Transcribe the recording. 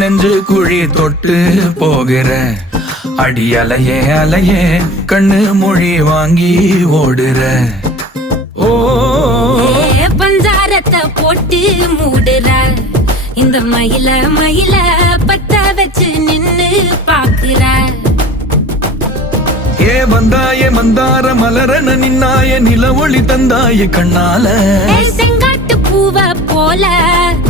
நெஞ்சு குழி தொட்டு போகிற அடி அலையே அலையே கண்ணு மொழி வாங்கி ஓடுற ஓ பஞ்சாரத்தை போட்டு மூடுற இந்த மயில மயில பத்த வச்சு நின்னு பாக்குற ஏ வந்தாய மந்தார மலரன நின்னாய நில ஒளி தந்தாய கண்ணால செங்காட்டு பூவ போல